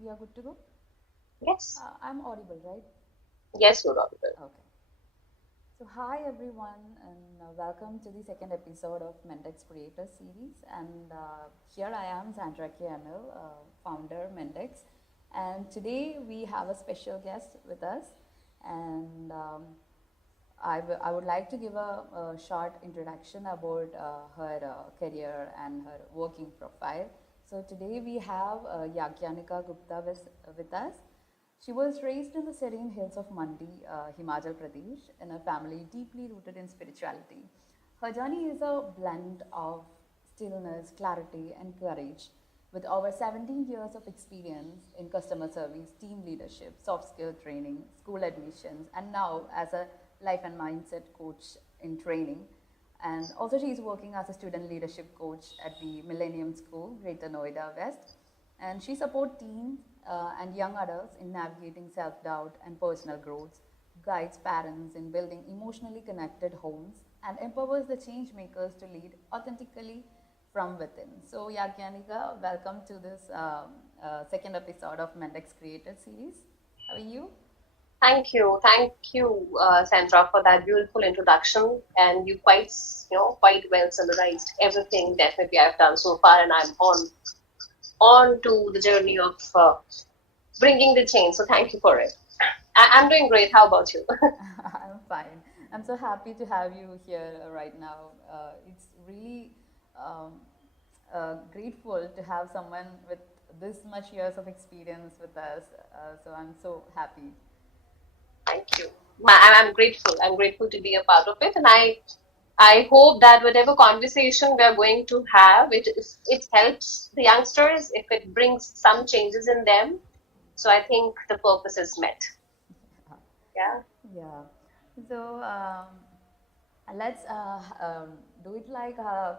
We are good to go? Yes. I'm audible, right? Yes, you're audible. Okay. So, hi everyone, and welcome to the second episode of MentX Creator Series. And here I am, Sandra Kianil, founder MentX. And today we have a special guest with us. And I would like to give a short introduction about her career and her working profile. So today we have Yagyanika Gupta with us. She was raised in the serene hills of Mandi, Himachal Pradesh, in a family deeply rooted in spirituality. Her journey is a blend of stillness, clarity, and courage. With over 17 years of experience in customer service, team leadership, soft skill training, school admissions, and now as a life and mindset coach in training. And also, she is working as a student leadership coach at the Millennium School, Greater Noida West. And she supports teens and young adults in navigating self doubt and personal growth, guides parents in building emotionally connected homes, and empowers the change makers to lead authentically from within. So, Yagyanika, welcome to this second episode of MentX Creator Series. How are you? Thank you, Sandra, for that beautiful introduction. And you quite well summarized everything definitely I've done so far, and I'm on to the journey of bringing the change. So thank you for it. I'm doing great. How about you? I'm fine. I'm so happy to have you here right now. It's really um, grateful to have someone with this much years of experience with us. So I'm so happy. Thank you. I'm grateful. I'm grateful to be a part of it, and I hope that whatever conversation we are going to have, it helps the youngsters, if it brings some changes in them. So I think the purpose is met. Yeah. Yeah. So let's do it like a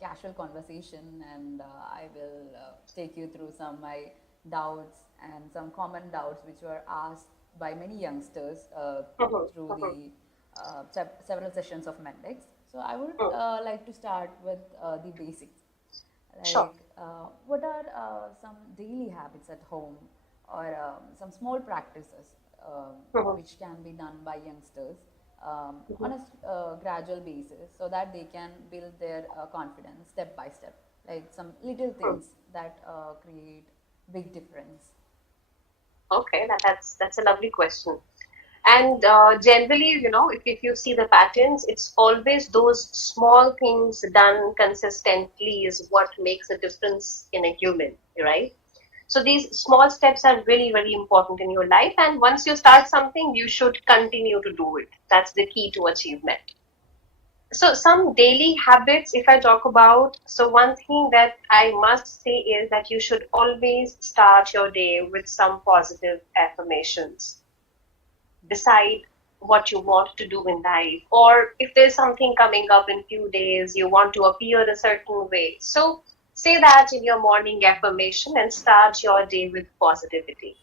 casual conversation, and I will take you through some of my doubts and some common doubts which were asked by many youngsters Mhm, through mhm, the several sessions of Mendex. So I would mm. like to start with the basics. Sure. Like, what are some daily habits at home or some small practices Mhm, which can be done by youngsters on mhm. a gradual basis so that they can build their confidence step by step, like some little Hmm. things that create big difference. Okay, that's a lovely question. And generally, if you see the patterns, it's always those small things done consistently is what makes a difference in a human, right? So these small steps are really, very important in your life. And once you start something, you should continue to do it. That's the key to achievement. So some daily habits, if I talk about, so one thing that I must say is that you should always start your day with some positive affirmations. Decide what you want to do in life, or if there's something coming up in few days, you want to appear a certain way. So say that in your morning affirmation and start your day with positivity.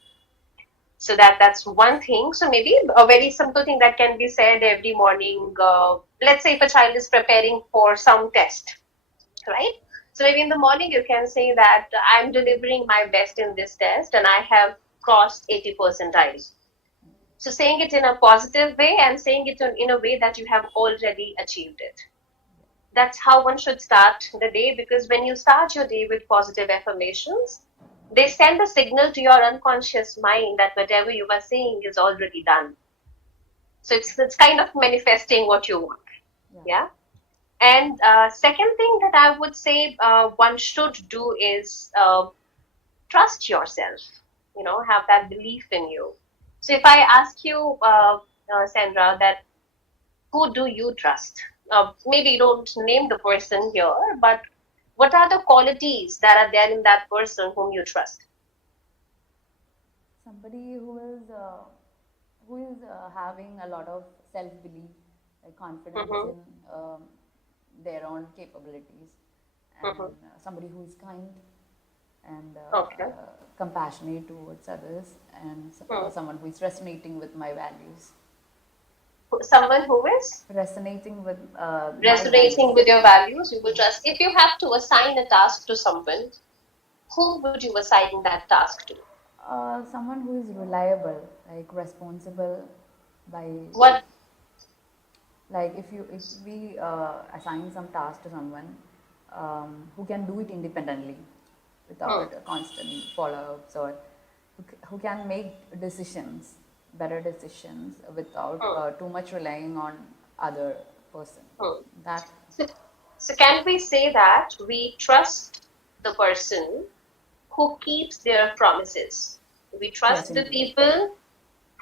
So that's one thing. So maybe a very simple thing that can be said every morning. Let's say if a child is preparing for some test, right? So maybe in the morning you can say that I'm delivering my best in this test and I have crossed 80 percentiles. So saying it in a positive way and saying it in a way that you have already achieved it. That's how one should start the day, because when you start your day with positive affirmations, they send a signal to your unconscious mind that whatever you are saying is already done. So it's kind of manifesting what you want. Yeah. Yeah. And second thing that I would say one should do is trust yourself. Have that belief in you. So if I ask you, Sandra, that who do you trust? Maybe you don't name the person here, but what are the qualities that are there in that person whom you trust? Somebody who is having a lot of self belief, like confidence Mm-hmm, in their own capabilities, mm-hmm. and somebody who is kind and Okay. compassionate towards others, and Hmm. someone who is resonating with my values. Someone who is Resonating with my values. resonating with your values, you will trust. If you have to assign a task to someone, whom would you assign that task to? Someone who is reliable, like responsible by, What? like if we assign some task to someone who can do it independently Hmm, without constant follow-ups, or who can make decisions, better decisions without hmm, too much relying on other person. hmm. That, So, so can we say that we trust the person who keeps their promises? We yes, trust the indeed. people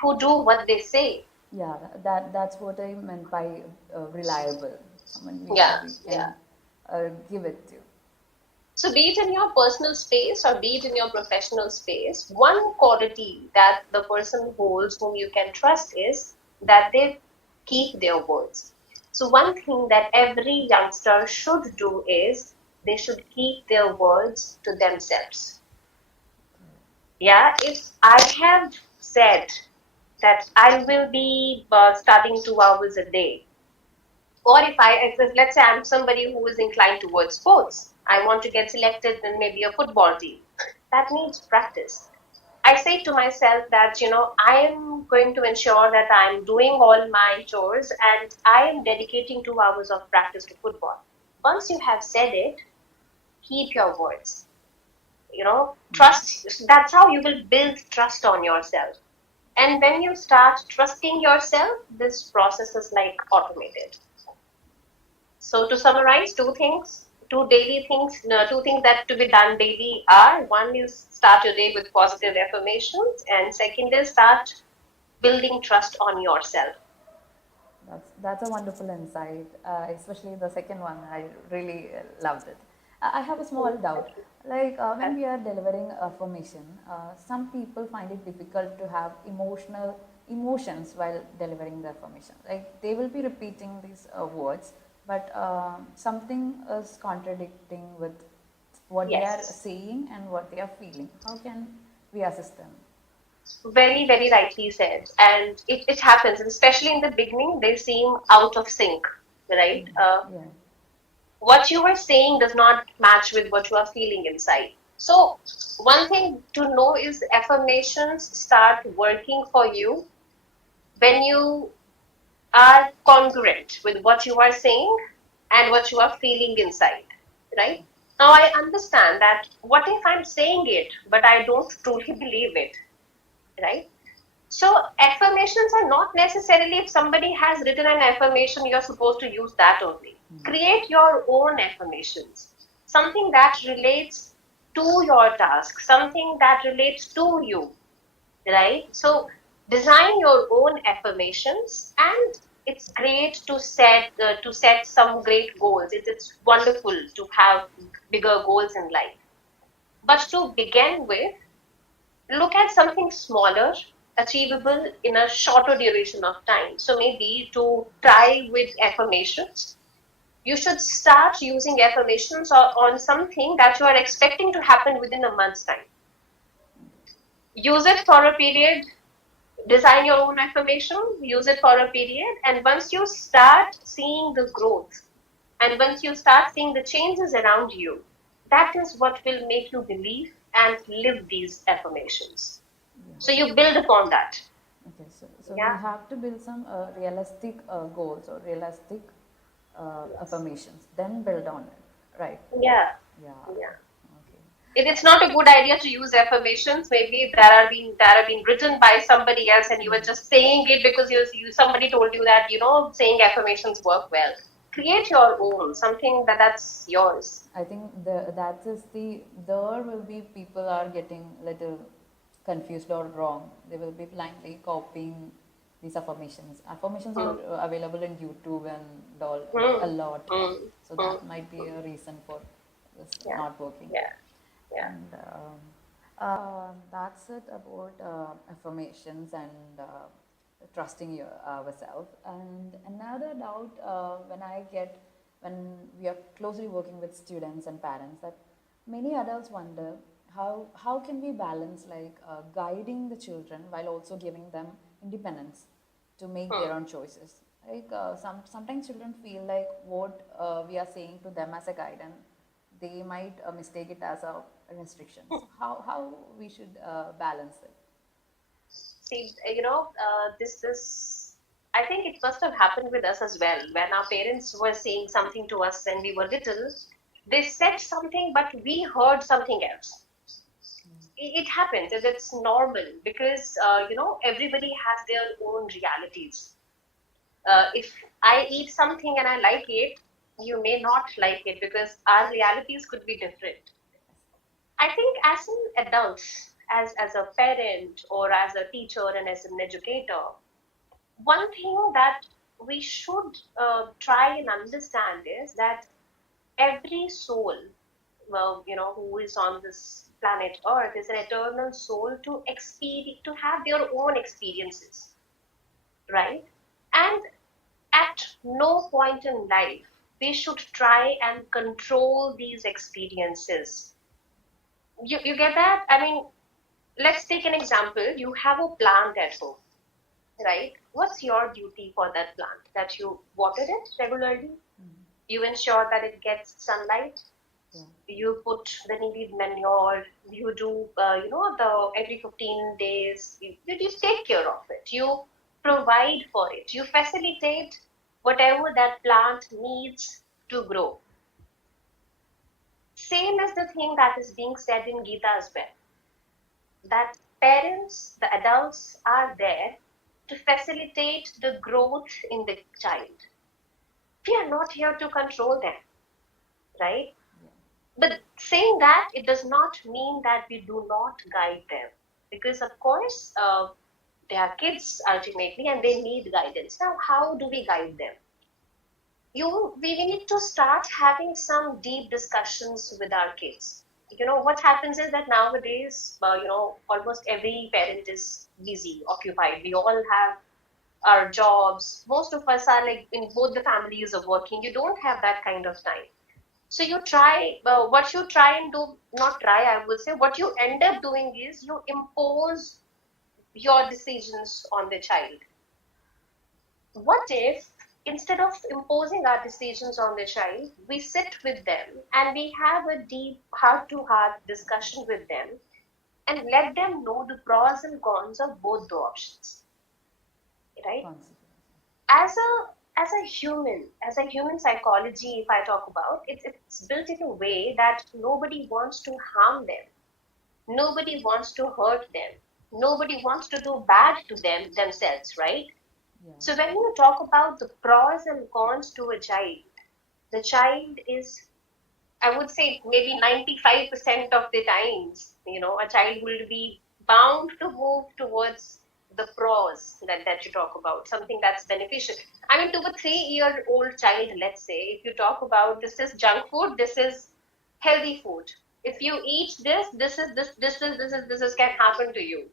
who do what they say. Yeah, that's what I meant by reliable. Someone Yeah, we yeah. can give it to. So, be it in your personal space or be it in your professional space, one quality that the person holds whom you can trust is that they keep their words. So, one thing that every youngster should do is they should keep their words to themselves. Yeah, if I have said that I will be studying 2 hours a day, or if let's say I'm somebody who is inclined towards sports, I want to get selected in maybe a football team. That needs practice. I say to myself that, I am going to ensure that I'm doing all my chores and I am dedicating 2 hours of practice to football. Once you have said it, keep your words. Trust. That's how you will build trust on yourself. And when you start trusting yourself, this process is like automated. So to summarize, two daily things, no, two things that to be done daily are: one is start your day with positive affirmations, and second is start building trust on yourself. That's a wonderful insight, especially the second one. I really loved it. I have a small doubt. Thank you. Like Okay. when we are delivering affirmation, some people find it difficult to have emotions while delivering the affirmation. Like they will be repeating these words, but something is contradicting with what they are Yes. saying and what they are feeling. How can we assist them? Very, very rightly said. And it happens, and especially in the beginning, they seem out of sync, right? Yeah. What you are saying does not match with what you are feeling inside. So, one thing to know is affirmations start working for you when you are congruent with what you are saying and what you are feeling inside, right? Now, I understand that what if I'm saying it, but I don't truly believe it, right? So, affirmations are not necessarily if somebody has written an affirmation, you're supposed to use that only. Create your own affirmations, something that relates to your task, something that relates to you, right? So design your own affirmations, and it's great to set some great goals. It's wonderful to have bigger goals in life. But to begin with, look at something smaller, achievable in a shorter duration of time. So maybe to try with affirmations, you should start using affirmations on something that you are expecting to happen within a month's time. Use it for a period, design your own affirmation, use it for a period, and once you start seeing the growth and once you start seeing the changes around you, that is what will make you believe and live these affirmations. So Yeah. you build upon that. Okay, so we Yeah. have to build some realistic goals or realistic Yes. affirmations, then build on it, right? Yeah. Yeah. Yeah. Okay. It's not a good idea to use affirmations. Maybe that are being written by somebody else, and you were just saying it because somebody told you that saying affirmations work well. Create your own, something that's yours. I think that is there will be people are getting little confused or wrong. They will be blindly copying these affirmations. Affirmations are Hmm. available in YouTube and all a Hmm. lot. Hmm. So Hmm. that might be a reason for this Yeah. not working. Yeah. Yeah. And that's it about affirmations and trusting your ourselves. And another doubt when we are closely working with students and parents, that many adults wonder how can we balance like guiding the children while also giving them independence to make Hmm. their own choices. Like sometimes children feel like what we are saying to them as a guidance they might mistake it as a restriction. So how we should balance it? See, this is, I think it must have happened with us as well. When our parents were saying something to us when we were little, they said something, but we heard something else. It happens, and it's normal because, everybody has their own realities. If I eat something and I like it, you may not like it because our realities could be different. I think as an adult, as a parent or as a teacher and as an educator, one thing that we should try and understand is that every soul, well, who is on this planet Earth is an eternal soul to experience, to have their own experiences, right? And at no point in life we should try and control these experiences. You get that? I mean, let's take an example. You have a plant at home, right? What's your duty for that plant? That you water it regularly, you ensure that it gets sunlight, Yeah. you put the needed manure, you do, the every 15 days, you take care of it, you provide for it, you facilitate whatever that plant needs to grow. Same as the thing that is being said in Gita as well, that parents, the adults are there to facilitate the growth in the child. We are not here to control them, right? Yeah. But saying that, it does not mean that we do not guide them. Because, of course, they are kids ultimately and they need guidance. Now, how do we guide them? We need to start having some deep discussions with our kids. What happens is that nowadays, almost every parent is busy, occupied. We all have our jobs. Most of us are like in both the families of working. You don't have that kind of time. So you try, what you try and do, not try, I would say, what you end up doing is you impose your decisions on the child. What if instead of imposing our decisions on the child, we sit with them and we have a deep heart to heart discussion with them and let them know the pros and cons of both the options, right? Consequences. As a human psychology, if I talk about, it's built in a way that nobody wants to harm them. Nobody wants to hurt them. Nobody wants to do bad to them themselves, right? Yeah. So when you talk about the pros and cons to a child, the child is, I would say, maybe 95% of the times, a child will be bound to move towards the pros that you talk about, something that's beneficial. I mean, to a 3-year-old child, let's say, if you talk about this is junk food, this is healthy food. If you eat this, this is can happen to you,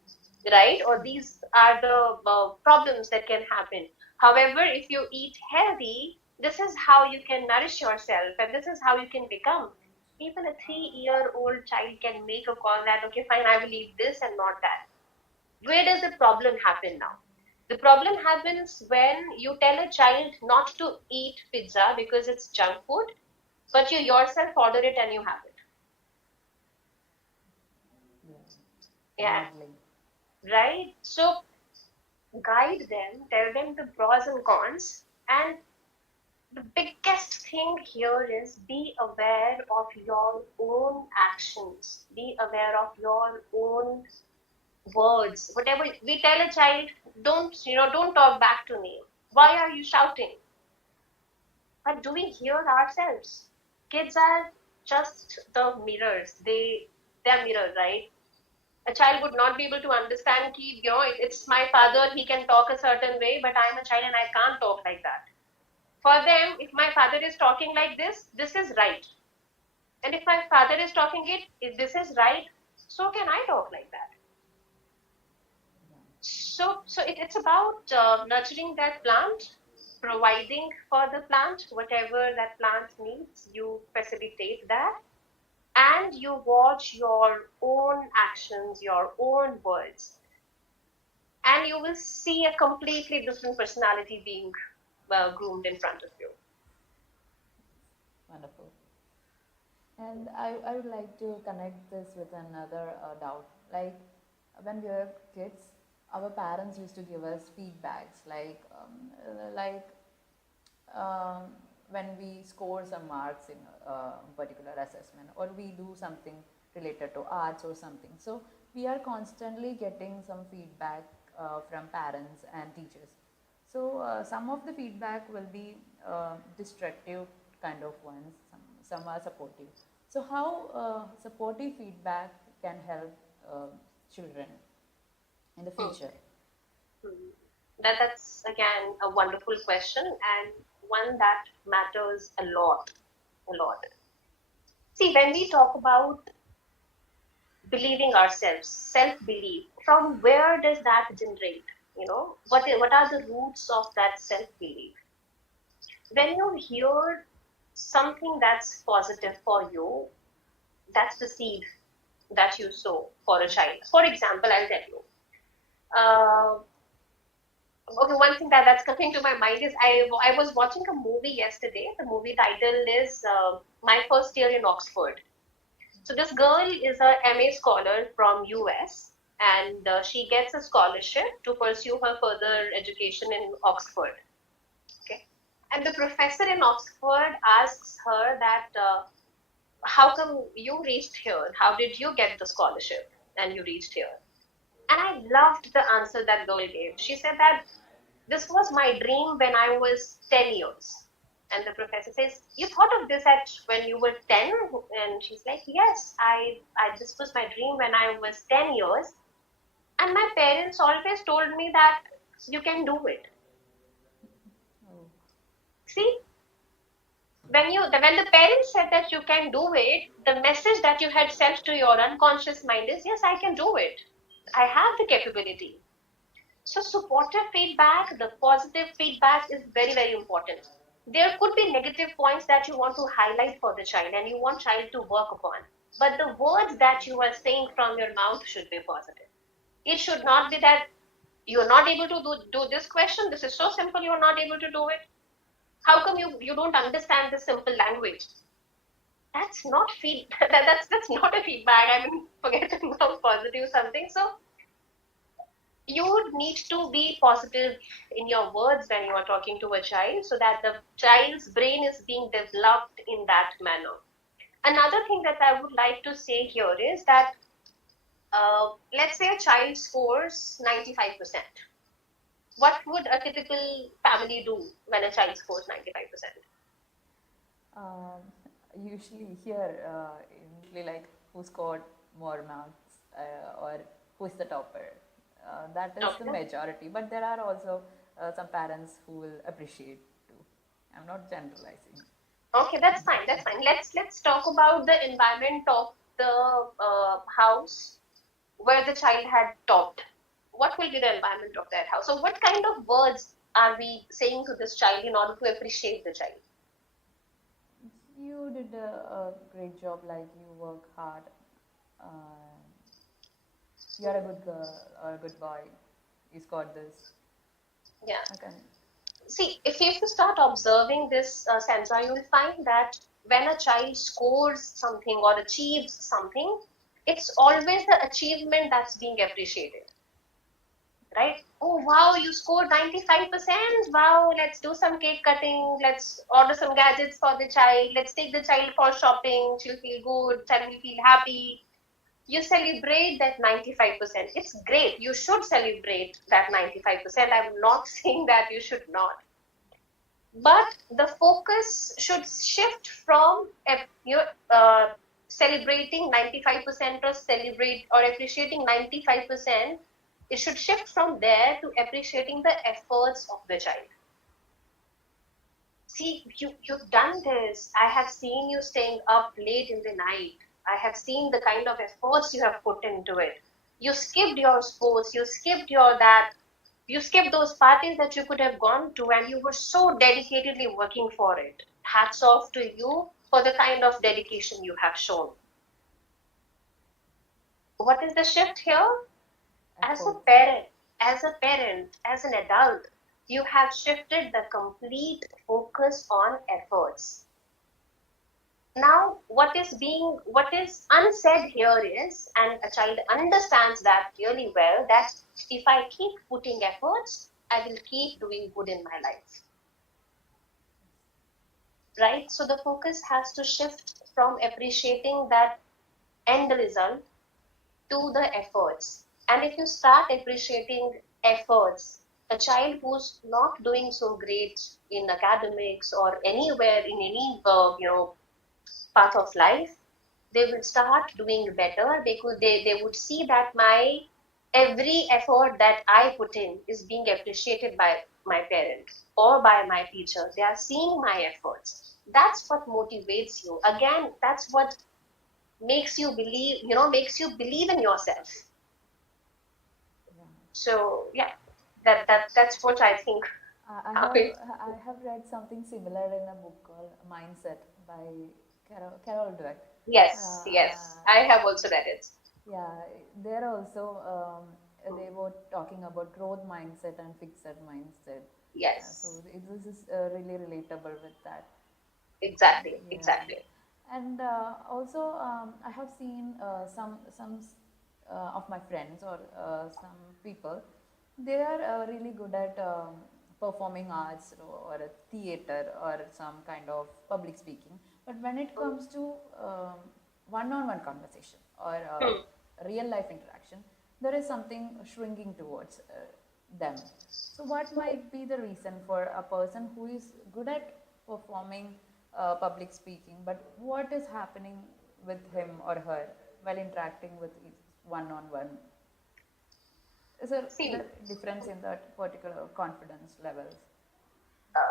right? Or these are the problems that can happen. However, if you eat healthy, this is how you can nourish yourself and this is how you can become. Even a 3-year-old child can make a call that, okay, fine, I will eat this and not that. Where does the problem happen now? The problem happens when you tell a child not to eat pizza because it's junk food, but you yourself order it and you have it. Yeah. Yeah, Modeling. right? So guide them, tell them the pros and cons, and the biggest thing here is be aware of your own actions, be aware of your own words. Whatever we tell a child, don't talk back to me. Why are you shouting? But do we hear ourselves? Kids are just the mirrors. They're mirrors, right? A child would not be able to understand ki, it's my father, he can talk a certain way, but I'm a child and I can't talk like that. For them, if my father is talking like this is right. And if my father is talking it, if this is right, so can I talk like that. So it's about nurturing that plant, providing for the plant, whatever that plant needs, you facilitate that, and you watch your own actions, your own words, and you will see a completely different personality being groomed in front of you. Wonderful. And I would like to connect this with another doubt. Like when we were kids, our parents used to give us feedbacks like um, when we score some marks in a particular assessment, or we do something related to arts or something. So we are constantly getting some feedback from parents and teachers. So some of the feedback will be destructive kind of ones, some are supportive. So how supportive feedback can help uh, children in the Hmm. future? Hmm. That's again a wonderful question and one that matters a lot, a lot. See, when we talk about believing ourselves, self-belief, from where does that generate? What are the roots of that self-belief? When you hear something that's positive for you, that's the seed that you sow for a child. For example, I'll tell you. Uh, okay, one thing that's coming to my mind is I was watching a movie yesterday. The movie title is My First Year in Oxford. So this girl is a MA scholar from US, and she gets a scholarship to pursue her further education in Oxford. Okay, and the professor in Oxford asks her that how come you reached here? How did you get the scholarship and you reached here? And I loved the answer that girl gave. She said that this was my dream when I was 10 years. And the professor says, you thought of this at when you were 10? And she's like, yes, I this was my dream when I was 10 years. And my parents always told me that you can do it. Oh. See, when the parents said that you can do it, the message that you had sent to your unconscious mind is, yes, I can do it. I have the capability. So supportive feedback, the positive feedback is very, very important. There could be negative points that you want to highlight for the child and you want child to work upon. But the words that you are saying from your mouth should be positive. It should not be that you're not able to do this question. This is so simple, you're not able to do it. How come you don't understand this simple language? That's not that's not a feedback. I mean, forget about positive something. So you would need to be positive in your words when you are talking to a child so that the child's brain is being developed in that manner. Another thing that I would like to say here is that let's say a child scores 95%. What would a typical family do when a child scores 95%? Um, Usually here, usually like who scored more marks or who's the topper. That is the Okay. majority, but there are also some parents who will appreciate too. I'm not generalizing. Okay, that's fine. That's fine. Let's talk about the environment of the house where the child had topped. What will be the environment of that house? So, what kind of words are we saying to this child in order to appreciate the child? You did a great job, like you work hard. Uh, you're a good girl or a good boy. You scored this. Yeah. Okay. See, if you start observing this, Sandra, you'll find that when a child scores something or achieves something, it's always the achievement that's being appreciated, right? Oh, wow, you scored 95%. Wow, let's do some cake cutting. Let's order some gadgets for the child. Let's take the child for shopping. She'll feel good. Child will feel happy. You celebrate that 95%. It's great. You should celebrate that 95%. I'm not saying that you should not. But the focus should shift from celebrating 95% or celebrate or appreciating 95%. It should shift from there to appreciating the efforts of the child. See, you've done this. I have seen you staying up late in the night. I have seen the kind of efforts you have put into it. You skipped your sports, you skipped those parties that you could have gone to, and you were so dedicatedly working for it. Hats off to you for the kind of dedication you have shown. What is the shift here? As a Efforts. parent, as an adult, you have shifted the complete focus on efforts. Now, what is unsaid here is, and a child understands that really well, that if I keep putting efforts, I will keep doing good in my life, right? So the focus has to shift from appreciating that end result to the efforts. And if you start appreciating efforts, a child who's not doing so great in academics or anywhere in any path of life, they will start doing better. They would see that my every effort that I put in is being appreciated by my parent or by my teacher. They are seeing my efforts. That's what motivates you. Again, that's what makes you believe in yourself. Yeah. So yeah, that's what I think. I How have it, I have read something similar in a book called Mindset by Carol Dweck. yes, yes, Uh, I have also read it. yeah, there also they were talking about growth mindset and fixed mindset. So Yes, this is really relatable with that. exactly, Yeah, exactly. and also I have seen of my friends or some people. They are really good at performing arts or a theater or some kind of public speaking. But when it Mm. comes to one-on-one conversation or Hmm. real life interaction, there is something shrinking towards them. So, what might be the reason for a person who is good at performing public speaking, but what is happening with him or her while interacting with one on one? Is there the See, difference in that particular confidence levels?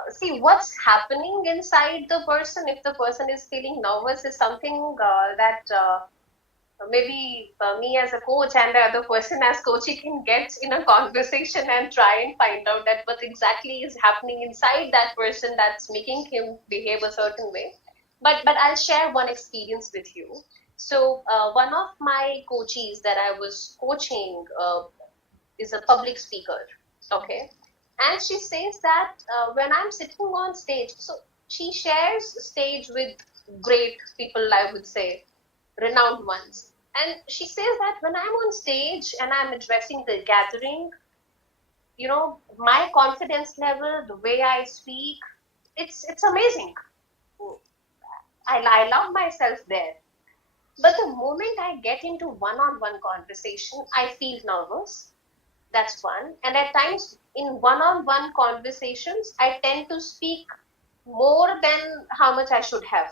see what's happening inside the person. If the person is feeling nervous, is something that maybe me as a coach and the other person as coaching can get in a conversation and try and find out that what exactly is happening inside that person that's making him behave a certain way. But I'll share one experience with you. So one of my coaches that I was coaching is a public speaker. Okay. And she says that when I'm sitting on stage, so she shares stage with great people, I would say, renowned ones. And she says that when I'm on stage and I'm addressing the gathering, my confidence level, the way I speak, it's amazing. I love myself there. But the moment I get into one-on-one conversation, I feel nervous. That's one. And at times in one-on-one conversations, I tend to speak more than how much I should have.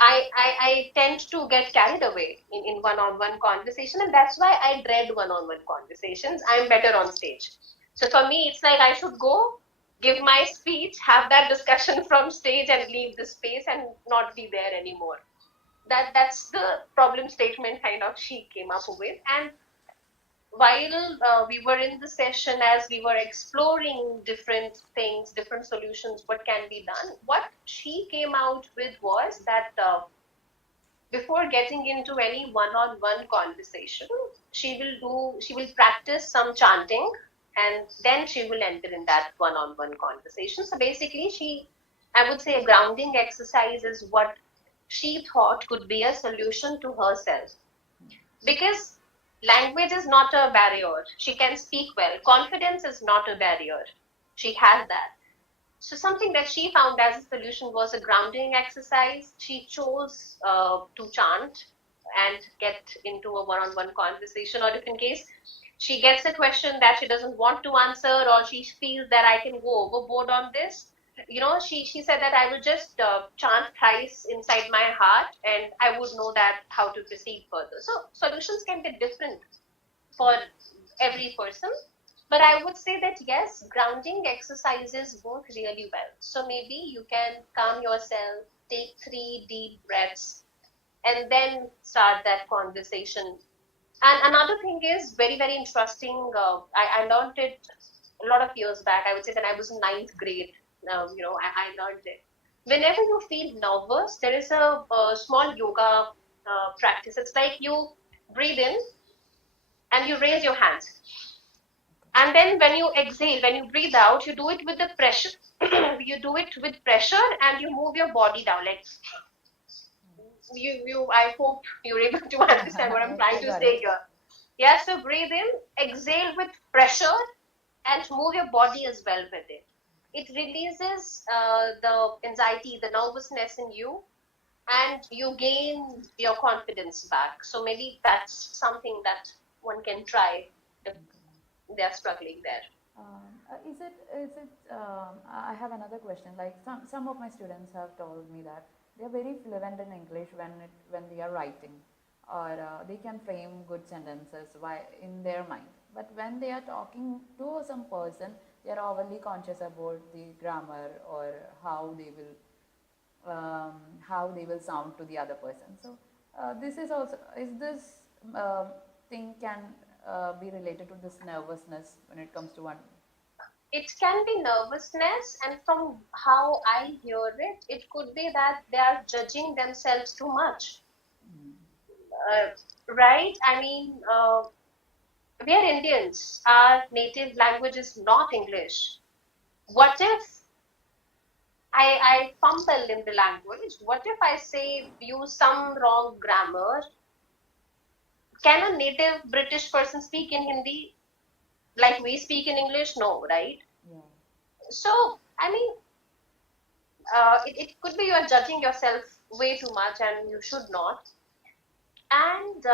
I tend to get carried away in one-on-one conversation, and that's why I dread one-on-one conversations. I'm better on stage. So for me, it's like I should go, give my speech, have that discussion from stage, and leave the space and not be there anymore. That's the problem statement kind of she came up with. And while we were in the session, as we were exploring different things, different solutions, what can be done, what she came out with was that before getting into any one-on-one conversation, she will practice some chanting, and then she will enter in that one-on-one conversation. So basically, I would say a grounding exercise is what she thought could be a solution to herself, because language is not a barrier. She can speak well. Confidence is not a barrier. She has that. So something that she found as a solution was a grounding exercise. She chose to chant and get into a one-on-one conversation, or if in case she gets a question that she doesn't want to answer, or she feels that I can go overboard on this, she said that I will just chant thrice inside my heart, and I would know that how to proceed further. So solutions can be different for every person. But I would say that yes, grounding exercises work really well. So maybe you can calm yourself, take 3 deep breaths, and then start that conversation. And another thing is very, very interesting. I learned it a lot of years back. I would say that I was in ninth grade. I learned it. Whenever you feel nervous, there is a small yoga practice. It's like you breathe in and you raise your hands. And then when you exhale, when you breathe out, you do it with the pressure. You do it with pressure and you move your body down. Like I hope you're able to understand what I'm trying I to got say it. here. Yeah, so breathe in, exhale with pressure, and move your body as well with it. It releases the anxiety, the nervousness in you, and you gain your confidence back. So maybe that's something that one can try if they're struggling there. I have another question. Like some of my students have told me that they are very fluent in English when they are writing, or they can frame good sentences in their mind. But when they are talking to some person, they are overly conscious about the grammar or um, how they will sound to the other person. So this is also is this thing can be related to this nervousness when it comes to one. It can be nervousness, and from how I hear it, it could be that they are judging themselves too much. Right? I mean, we are Indians. Our native language is not English. What if I fumble in the language? What if I say use some wrong grammar? Can a native British person speak in Hindi like we speak in English? No, right? Yeah. So, I mean, it could be you are judging yourself way too much and you should not. And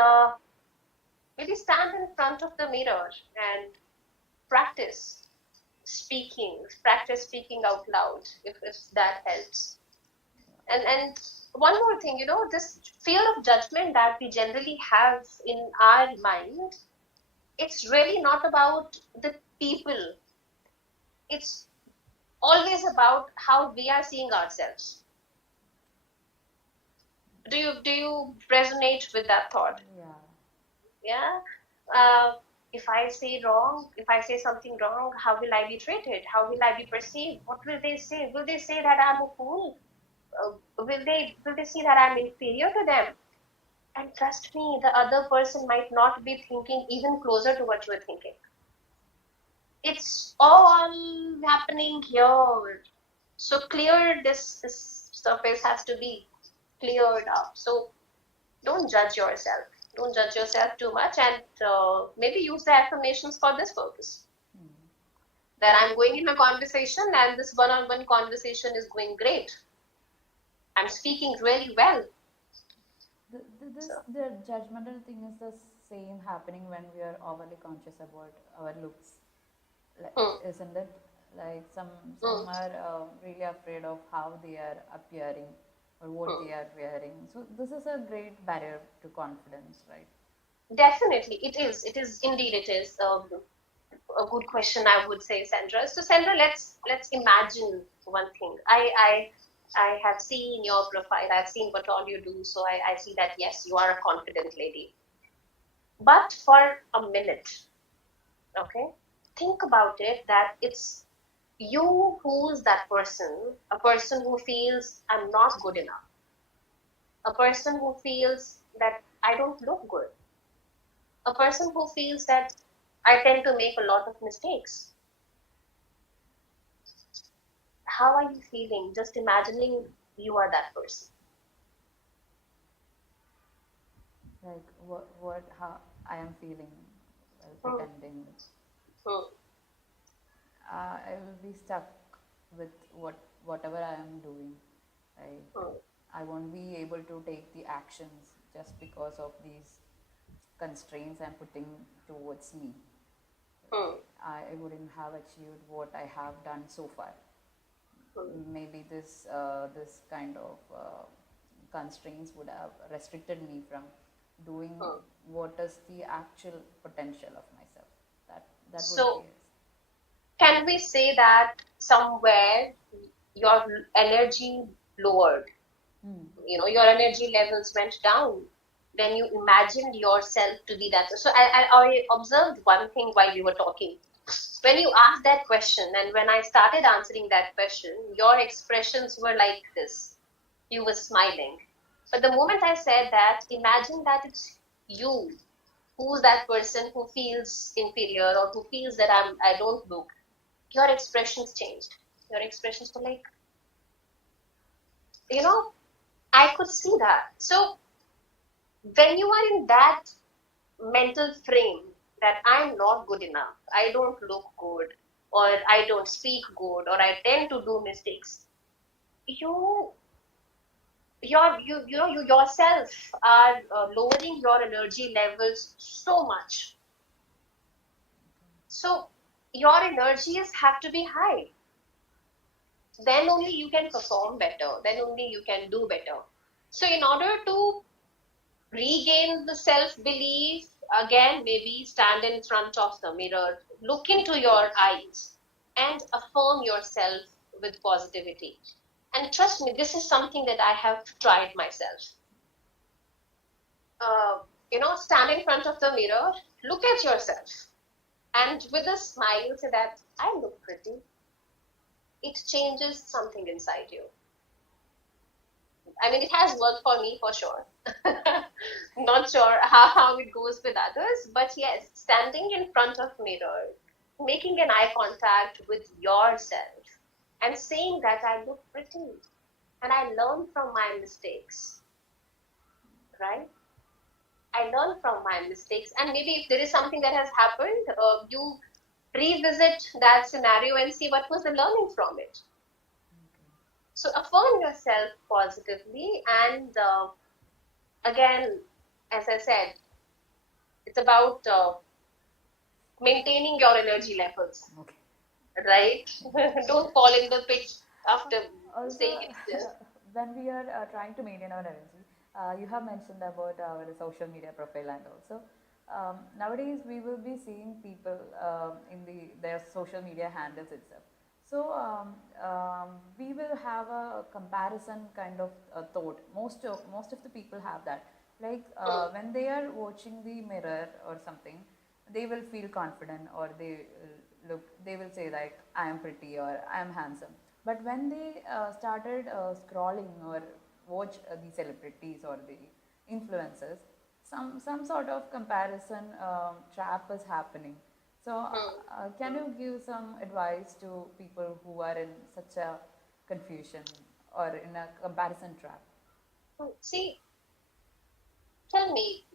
maybe stand in front of the mirror and practice practice speaking out loud if that helps. And one more thing, this fear of judgment that we generally have in our mind, it's really not about the people. It's always about how we are seeing ourselves. Do you resonate with that thought? Yeah. Yeah. If I say wrong, if I say something wrong, how will I be treated? How will I be perceived? What will they say? Will they say that I'm a fool? Will they see that I'm inferior to them? And trust me, the other person might not be thinking even closer to what you're thinking. It's all happening here. So clear this surface has to be cleared up. So don't judge yourself. Don't judge yourself too much, and maybe use the affirmations for this purpose. That I'm going in a conversation and this one-on-one conversation is going great. I'm speaking really well. So, The judgmental thing is the same happening when we are overly conscious about our looks, hmm, isn't it? Like some hmm, are really afraid of how they are appearing or what hmm. they are wearing. So this is a great barrier to confidence, right? Definitely, it is. It is indeed. It is a good question, I would say, Sandra. So, Sandra, let's imagine one thing. I have seen your profile. I've seen what all you do. So I see that yes, you are a confident lady. But for a minute, okay, think about it. That it's you who's that person. A person who feels I'm not good enough. A person who feels that I don't look good. A person who feels that I tend to make a lot of mistakes. How are you feeling just imagining you are that person? Like how I am feeling while Hmm, pretending. hmm, I will be stuck with whatever I am doing. Like hmm, I won't be able to take the actions just because of these constraints I'm putting towards me. hmm, I wouldn't have achieved what I have done so far. hmm, Maybe this kind of constraints would have restricted me from doing hmm. what is the actual potential of myself. That would be So, can we say that somewhere your energy lowered? hmm. Your energy levels went down when you imagined yourself to be that. So, I observed one thing while you were talking. When you asked that question, and when I started answering that question, your expressions were like this. You were smiling. But the moment I said that, imagine that it's you who's that person who feels inferior or who feels that I don't look. Your expressions changed. Your expressions were like, you know, I could see that. So when you are in that mental frame that I'm not good enough, I don't look good, or I don't speak good, or I tend to do mistakes, you you yourself are lowering your energy levels so much. So your energies have to be high. Then only you can perform better. Then only you can do better. So in order to regain the self belief, again, maybe stand in front of the mirror, look into your eyes, and affirm yourself with positivity. And trust me, this is something that I have tried myself. uh, stand in front of the mirror, look at yourself, and with a smile say that I look pretty. It changes something inside you. I mean, it has worked for me for sure. Not sure how it goes with others, but yes, standing in front of mirror, making an eye contact with yourself, and saying that I look pretty and I learn from my mistakes, right? I learn from my mistakes, and maybe if there is something that has happened, you revisit that scenario and see what was the learning from it. So affirm yourself positively, and again, as I said, it's about maintaining your energy levels, Okay. right? Don't fall in the pit after Also, saying it's just. when we are trying to maintain our energy, you have mentioned about our social media profile, and also nowadays we will be seeing people in their social media handles itself. So we will have a comparison kind of thought. Most of the people have that. Like Mm, when they are watching the mirror or something, they will feel confident, or they will say like I am pretty or I am handsome. But when they started scrolling or watch the celebrities or the influencers, some sort of comparison trap is happening. So mm, can you give some advice to people who are in such a confusion or in a comparison trap? mm. See, tell me,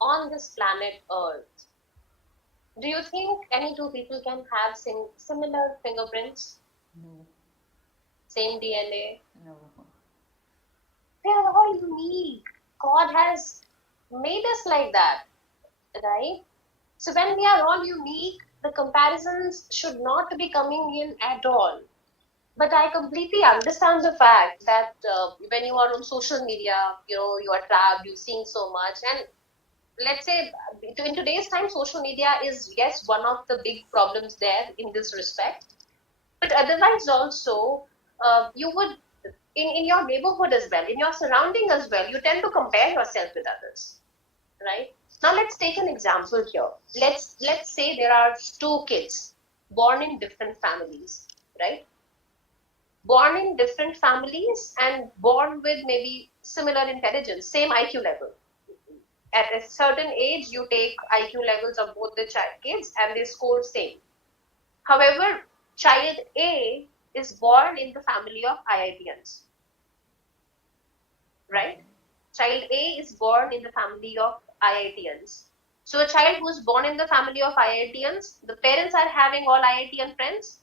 on this planet Earth, do you think any two people can have similar fingerprints, No, same DNA? no. They are all unique. God has made us like that, right? So when we are all unique, the comparisons should not be coming in at all. But I completely understand the fact that when you are on social media, you are trapped, you're seeing so much. And let's say in today's time, social media is, yes, one of the big problems there in this respect. But otherwise also, you would, in your neighborhood as well, in your surrounding as well, you tend to compare yourself with others, right? Now let's take an example here. Let's say there are two kids born in different families, right? Born in different families and born with maybe similar intelligence, same IQ level. At a certain age, you take IQ levels of both the kids and they score same. However, child A is born in the family of IITians, right? Okay. Child A is born in the family of IITians. So a child who is born in the family of IITians, the parents are having all IITian friends.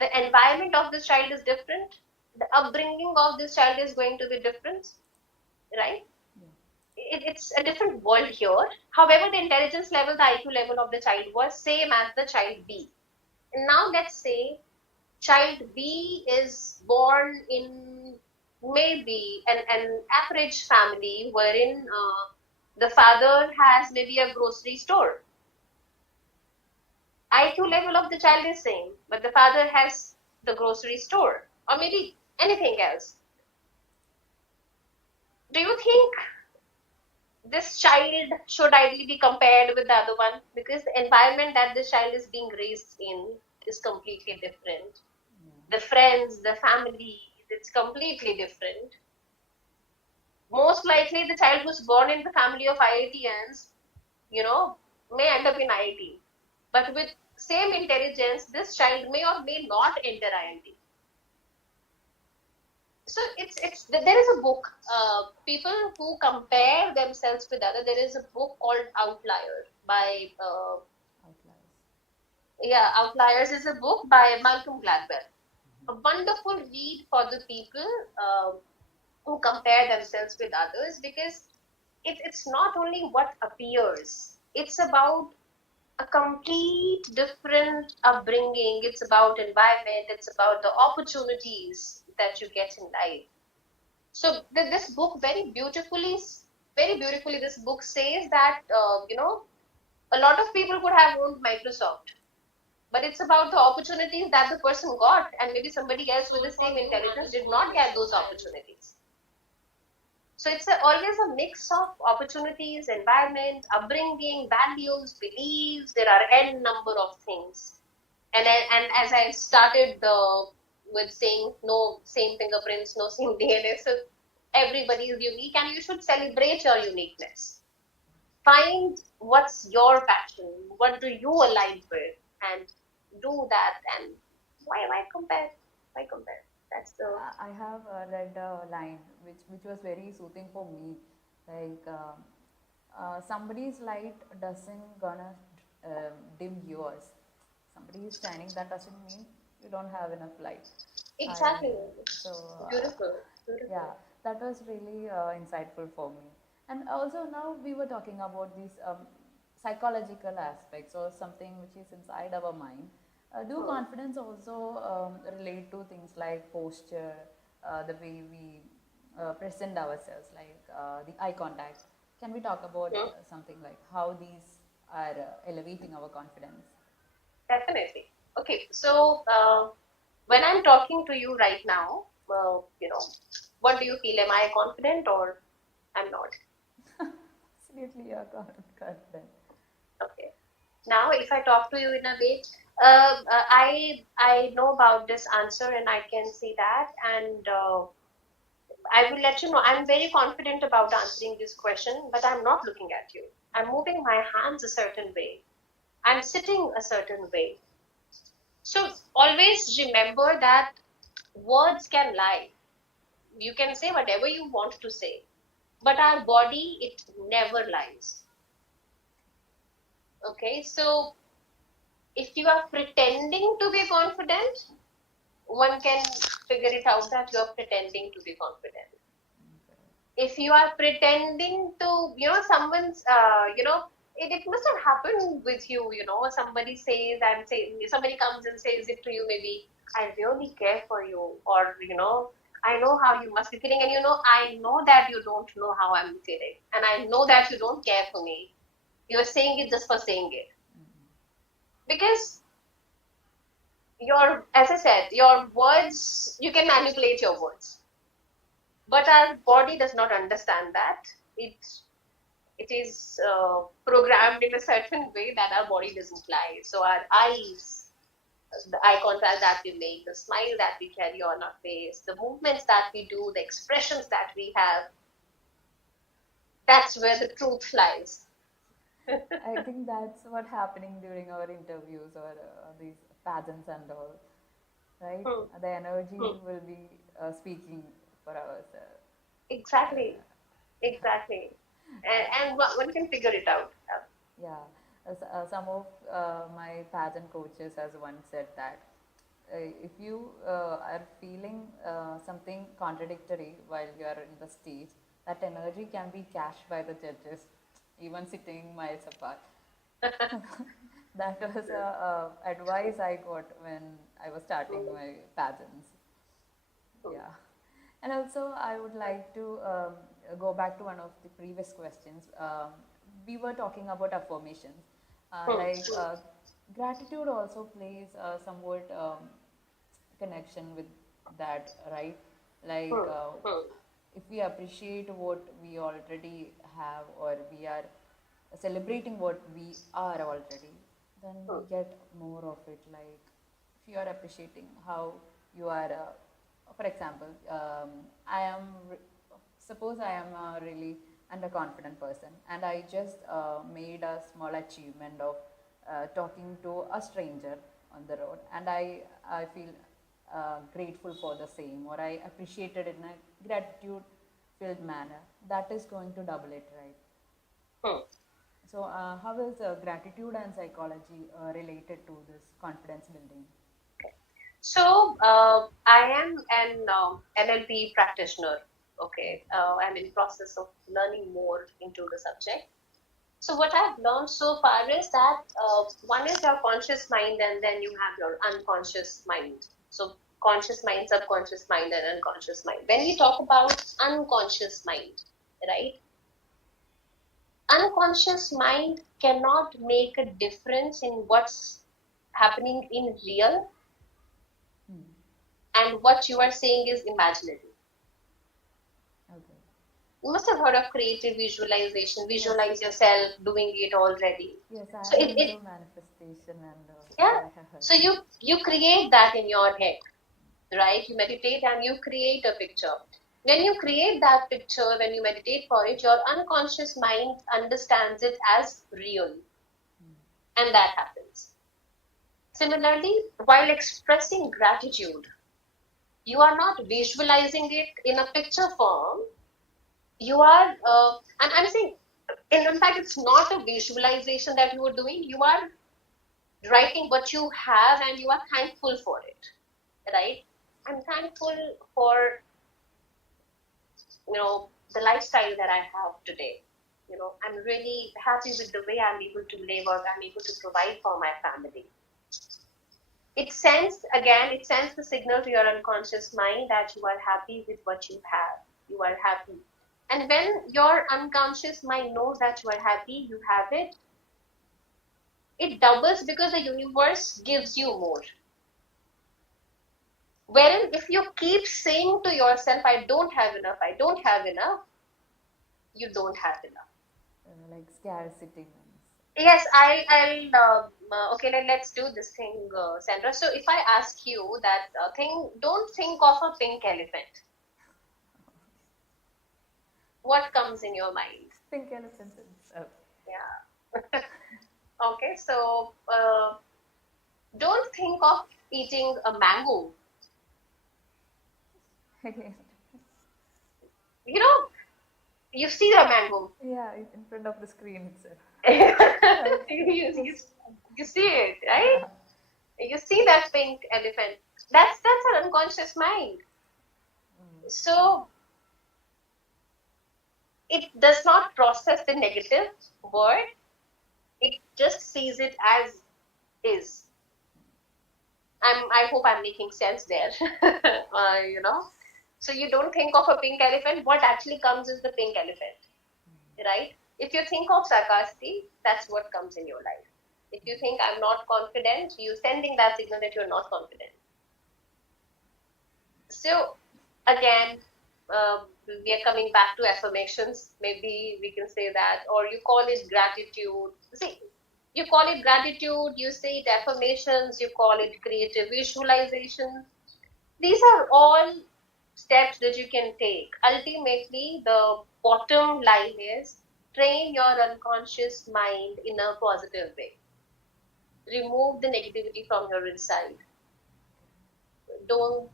The environment of this child is different. The upbringing of this child is going to be different, right? Yeah. It's a different world here. However, the intelligence level, the IQ level of the child was same as the child B. And now let's say child B is born in maybe an average family wherein the father has maybe a grocery store. IQ level of the child is same, but the father has the grocery store or maybe anything else. Do you think this child should ideally be compared with the other one? Because the environment that this child is being raised in is completely different. The friends, the family, it's completely different. Most likely the child who's born in the family of IITians, you know, may end up in IIT. But with same intelligence, this child may or may not enter IIT. So there is a book. People who compare themselves with other. There is a book called Outlier by Outliers. yeah, Outliers is a book by Malcolm Gladwell. A wonderful read for the people who compare themselves with others, because it's not only what appears. It's about a complete different upbringing. It's about environment. It's about the opportunities that you get in life. So this book very beautifully, this book says that a lot of people could have owned Microsoft, but it's about the opportunities that the person got, and maybe somebody else with the same intelligence did not get those opportunities. So it's always a mix of opportunities, environment, upbringing, values, beliefs. There are n number of things. And as I started with saying, no same fingerprints, no same DNA, so everybody is unique, and you should celebrate your uniqueness. Find what's your passion, what do you align with, and do that. And why compare? Why compare? That's the I have read a line which was very soothing for me. Like somebody's light doesn't gonna dim yours. Somebody is shining. That doesn't mean you don't have enough light. I exactly so beautiful, yeah, beautiful. that was really insightful for me. And also now we were talking about these psychological aspects or something which is inside our mind. Do Hmm. confidence also relate to things like posture, the way we present ourselves, like the eye contact? Can we talk about Hmm. something like how these are elevating our confidence? Definitely. Okay, so when I'm talking to you right now, what do you feel? Am I confident or I'm not? Absolutely, you're confident. Okay. Now, if I talk to you in a way, I know about this answer and I can see that, and I will let you know. I'm very confident about answering this question, but I'm not looking at you. I'm moving my hands a certain way. I'm sitting a certain way. So always remember that words can lie. You can say whatever you want to say, but our body, it never lies. Okay, so if you are pretending to be confident, one can figure it out that you are pretending to be confident. If you are pretending to, someone's, it must have happened with you, somebody says and say, somebody comes and says it to you, maybe, I really care for you, or, I know how you must be feeling, and I know that you don't know how I'm feeling, and I know that you don't care for me. You're saying it just for saying it. Because as I said, your words, you can manipulate your words, but our body does not understand that. It is programmed in a certain way that our body doesn't lie. So our eyes, the eye contact that we make, the smile that we carry on our face, the movements that we do, the expressions that we have, that's where the truth lies. I think that's what happening during our interviews or these pageants and all, right? Hmm, The energy hmm. will be speaking for ourselves. Exactly, exactly. And one can figure it out. Yeah, some of my pageant coaches has once said that if you are feeling something contradictory while you are in the stage, that energy can be cashed by the judges, even sitting miles apart. That was advice I got when I was starting Hmm, my pageants. hmm, Yeah. And also, I would like to go back to one of the previous questions. We were talking about affirmations. hmm, Like gratitude also plays somewhat connection with that, right? Like hmm, hmm, if we appreciate what we already have, or we are celebrating what we are already, then hmm, we get more of it. Like if you are appreciating how you are, for example, I am, suppose I am a really underconfident person and I just made a small achievement of talking to a stranger on the road, and I feel grateful for the same, or I appreciate it in a gratitude filled manner, that is going to double it, right? Hmm. So, how is gratitude and psychology related to this confidence building? So, I am an NLP practitioner. Okay, Okay. I'm in process of learning more into the subject. So, what I've learned so far is that one is your conscious mind, and then you have your unconscious mind. So, conscious mind, subconscious mind, and unconscious mind. When we talk about unconscious mind, right? Unconscious mind cannot make a difference in what's happening in real, Hmm. and what you are saying is imaginary. Okay. You must have heard of creative visualization. Yes. Visualize yourself doing it already. Yes, So I am it into manifestation, and yeah. I have heard. So you create that in your head, right? You meditate and you create a picture. When you create that picture, when you meditate for it, your unconscious mind understands it as real, and that happens. Similarly, while expressing gratitude, you are not visualizing it in a picture form. You are, and I'm saying, in fact, it's not a visualization that you are doing. You are writing what you have, and you are thankful for it, right? I'm thankful for, the lifestyle that I have today. I'm really happy with the way I'm able to live, or I'm able to provide for my family. It sends the signal to your unconscious mind that you are happy with what you have. You are happy. And when your unconscious mind knows that you are happy, you have it doubles because the universe gives you more. Wherein, if you keep saying to yourself, I don't have enough, I don't have enough, you don't have enough. Like scarcity ones. Yes, okay, let's do this thing, Sandra. So if I ask you that don't think of a pink elephant. What comes in your mind? Pink elephants. Yeah. Okay, so don't think of eating a mango. Okay. You know, you see the mango. Yeah, in front of the screen itself. you, Just, you see it, right? yeah. You see that pink elephant. That's an unconscious mind. So it does not process the negative word. It just sees it as is. I hope I'm making sense there. you know. So you don't think of a pink elephant. What actually comes is the pink elephant, right? If you think of sarcastic, that's what comes in your life. If you think I'm not confident, you're sending that signal that you're not confident. So again, we are coming back to affirmations. Maybe we can say that, or you call it gratitude. See, you call it gratitude, you say it affirmations, you call it creative visualization. These are all steps that you can take. Ultimately, the bottom line is train your unconscious mind in a positive way. Remove the negativity from your inside. Don't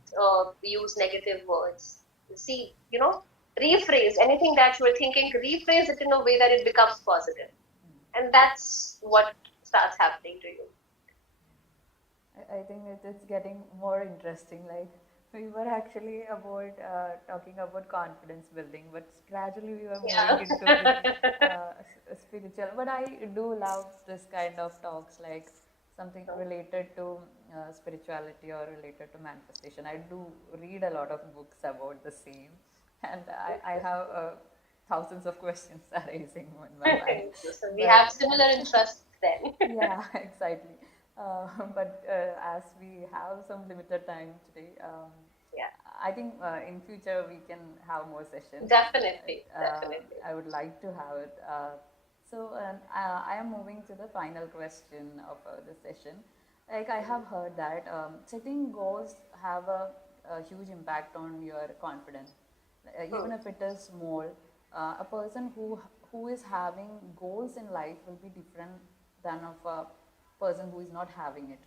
use negative words. See, rephrase anything that you are thinking, rephrase it in a way that it becomes positive. And that's what starts happening to you. I think it's getting more interesting. Like we were actually about talking about confidence building, but gradually we were moving Yeah. into the spiritual. But I do love this kind of talks, like something related to spirituality or related to manifestation. I do read a lot of books about the same, and I have thousands of questions arising in my mind. So we But have similar interests then. yeah, exactly. But as we have some limited time today, Yeah, I think in future we can have more sessions. definitely, definitely. I would like to have it. I am moving to the final question of the session. Like I have heard that setting goals have a huge impact on your confidence, Hmm. even if it is small. A person who is having goals in life will be different than of a person who is not having it.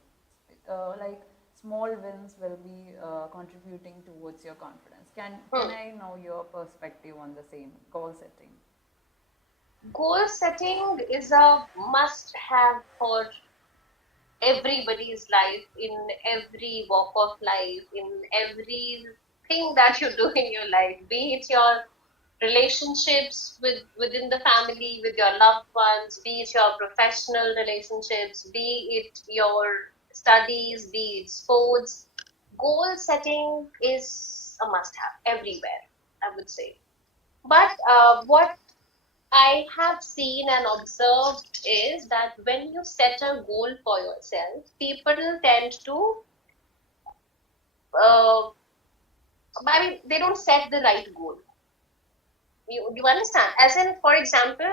Like small wins will be contributing towards your confidence. Can Hmm. I know your perspective on the same goal setting? Goal setting is a must have for everybody's life, in every walk of life, in everything that you do in your life, be it your relationships within the family, with your loved ones, be it your professional relationships, be it your studies, be it sports. Goal setting is a must have everywhere, I would say. But what I have seen and observed is that when you set a goal for yourself, people tend to, I mean, they don't set the right goal. You understand? As in, for example,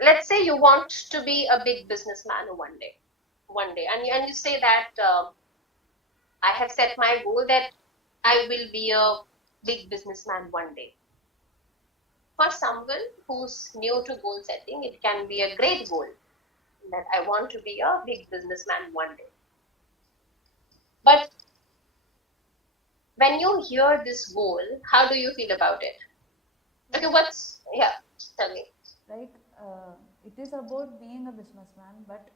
let's say you want to be a big businessman one day, and you say that I have set my goal that I will be a big businessman one day. For someone who's new to goal setting, it can be a great goal that I want to be a big businessman one day. But when you hear this goal, how do you feel about it? Okay, yeah, tell me. Right? It is about being a businessman, but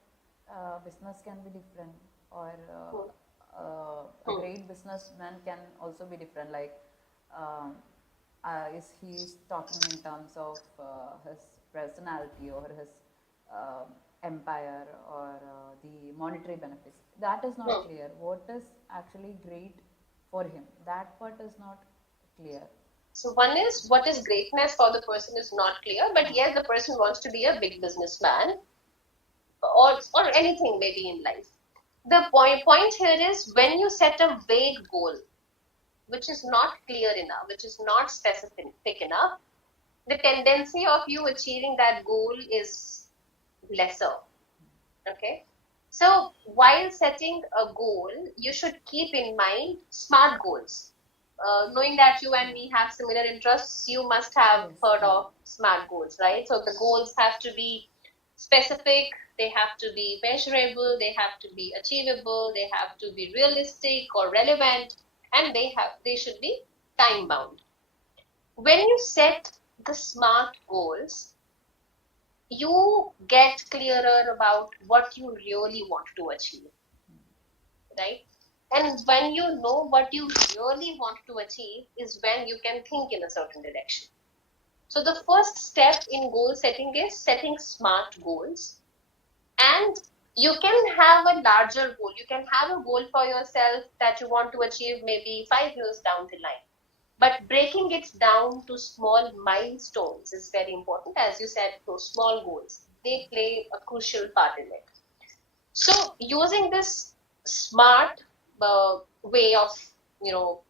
business can be different, or Hmm. a Hmm. great businessman can also be different. Like, um, is he talking in terms of his personality or his uh, empire or the monetary benefits? That is not Hmm. clear. What is actually great for him? That part is not clear. So one is what is greatness for the person is not clear, but Huh. yes, the person wants to be a big businessman or anything maybe in life. The point here is when you set a vague goal, which is not clear enough, which is not specific enough, the tendency of you achieving that goal is lesser. Okay. So while setting a goal, you should keep in mind SMART goals. Knowing that you and Yeah. me have similar interests, you must have Yes. heard Yeah. of SMART goals, right? So the goals have to be specific, they have to be measurable, they have to be achievable, they have to be realistic or relevant, and they should be time bound. When you set the SMART goals, you get clearer about what you really want to achieve, right? And when you know what you really want to achieve is when you can think in a certain direction. So the first step in goal setting is setting SMART goals. And you can have a larger goal. You can have a goal for yourself that you want to achieve maybe 5 years down the line. But breaking it down to small milestones is very important. As you said, those small goals, they play a crucial part in it. So using this smart way of, you know,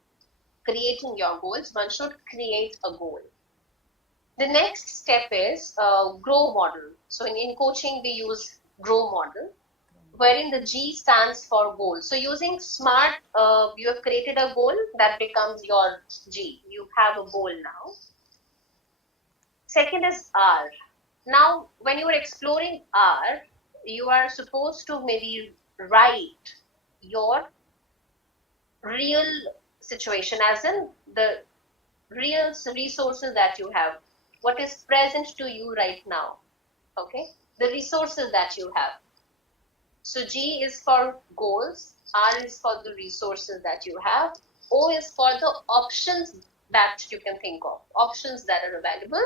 creating your goals, one should create a goal. The next step is grow model. So in coaching, we use grow model, wherein the G stands for goal. So using SMART, you have created a goal that becomes your G. You have a goal now. Second is R. Now, when you are exploring R, you are supposed to maybe write your real situation, as in the real resources that you have, what is present to you right now. Okay, the resources that you have. So G is for goals, R is for the resources that you have, O is for the options that you can think of, options that are available,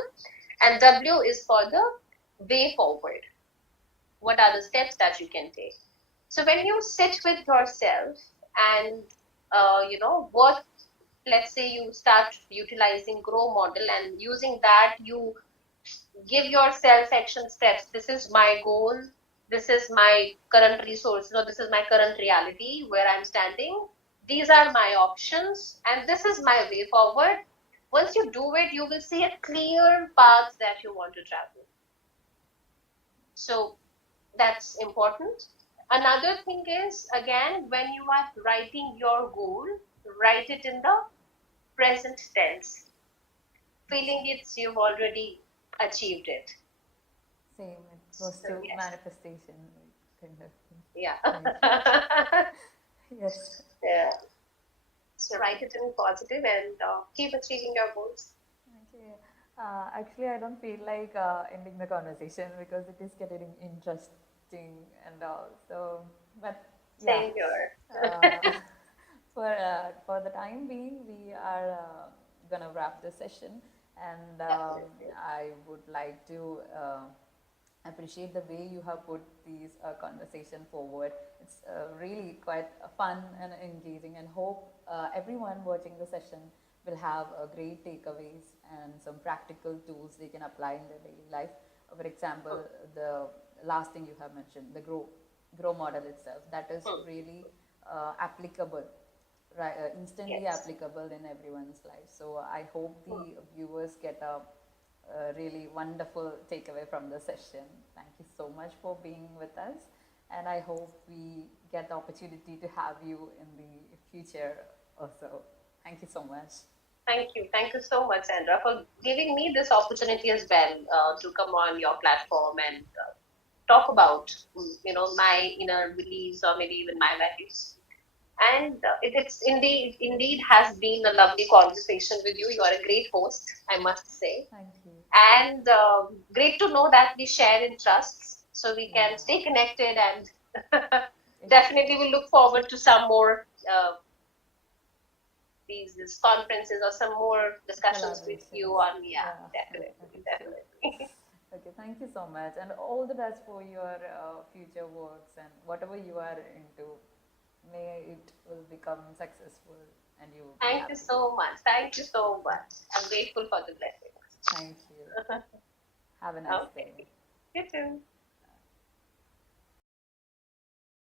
and W is for the way forward. What are the steps that you can take? So when you sit with yourself and what, let's say you start utilizing grow model, and using that you give yourself action steps. This is my goal, this is my current resource, this is my current reality where I'm standing, these are my options, and this is my way forward. Once you do it, you will see a clear path that you want to travel. So that's important. Another thing is, again, when you are writing your goal, write it in the present tense, feeling it's you've already achieved it. Same. It goes So to yes. manifestation, right, kind of thing. Yeah. Thank you. Yes. Yeah. So write it in positive and keep achieving your goals. Okay. Actually, I don't feel like ending the conversation because it is getting interesting and all. So, but yeah, Same here. uh, for the time being, we are gonna wrap this session, and Definitely. I would like to appreciate the way you have put these conversation forward. It's really quite fun and engaging, and hope everyone watching the session will have great takeaways and some practical tools they can apply in their daily life. For example, Hmm, the last thing you have mentioned, the grow model itself, that is hmm. really applicable, right, instantly Yes. applicable in everyone's life. So I hope Hmm. the viewers get a really wonderful takeaway from the session. Thank you so much for being with us, and I hope we get the opportunity to have you in the future also. Thank you so much. Thank you. Thank you so much, Sandra, for giving me this opportunity as well to come on your platform and talk about, my inner beliefs or maybe even my values. And it's indeed has been a lovely conversation with you. You are a great host, I must say. Thank you. And great to know that we share interests so we can Yeah, stay connected and it's definitely we look forward to some more these conferences or some more discussions with you collaborations. on, yeah, Yeah, definitely, sure. definitely. Okay, thank you so much, and all the best for your future works and whatever you are into. May it will become successful and you will be Thank you happy. so much. Thank you so much. I'm grateful for the blessings. Thank you. Have a nice day. Okay. You too.